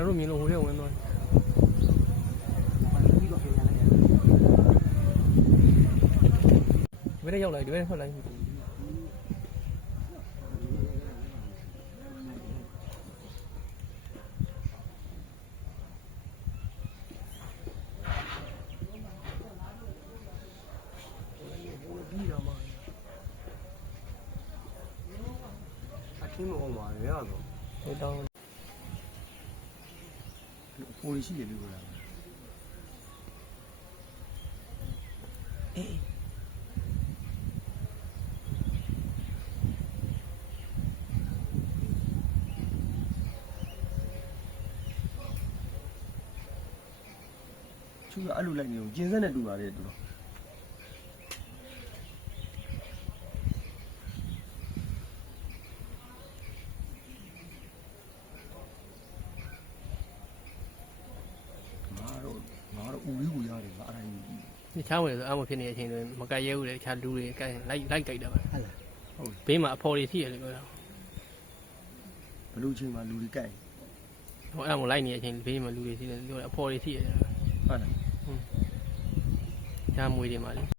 တော်တို့မြင်လို့ဟိုထဲဝင်သွားဒီဘက်ရောက်လိုက်ဒီဘက်ထွက်လိုက်အထင်းမအောင်ပါလေရတော့ ဟိုတောင်း ပိုလီရှိတယ်လို့ပြောတာအေးသူကအဲ့လိုလိုက်နေအောင်ကျင်းစက်နဲ့တူပါလေတူတော့ငါတော့ဦးလေးကိုရတယ်ငါအဲ့ဒါကြီး ဒီချောင်းဝင်ဆိုအမှဖြစ်နေတဲ့အချိန်တွေမကြိုက်ရဲဘူးလေတခြားလူတွေကလိုက်ကြိုက်တာပါ ဟုတ်လားဟုတ် ဘေးမှာအဖော်တွေရှိရလေပြောတာ ဘလူးချင်းမှာလူတွေကြိုက် ဟိုအဲ့မှာလိုက်နေတဲ့အချိန်ဘေးမှာလူတွေရှိတယ်ပြောတာအဖော်တွေရှိရတယ် ဟုတ်လား ရှားမွေးတွေမှာလေ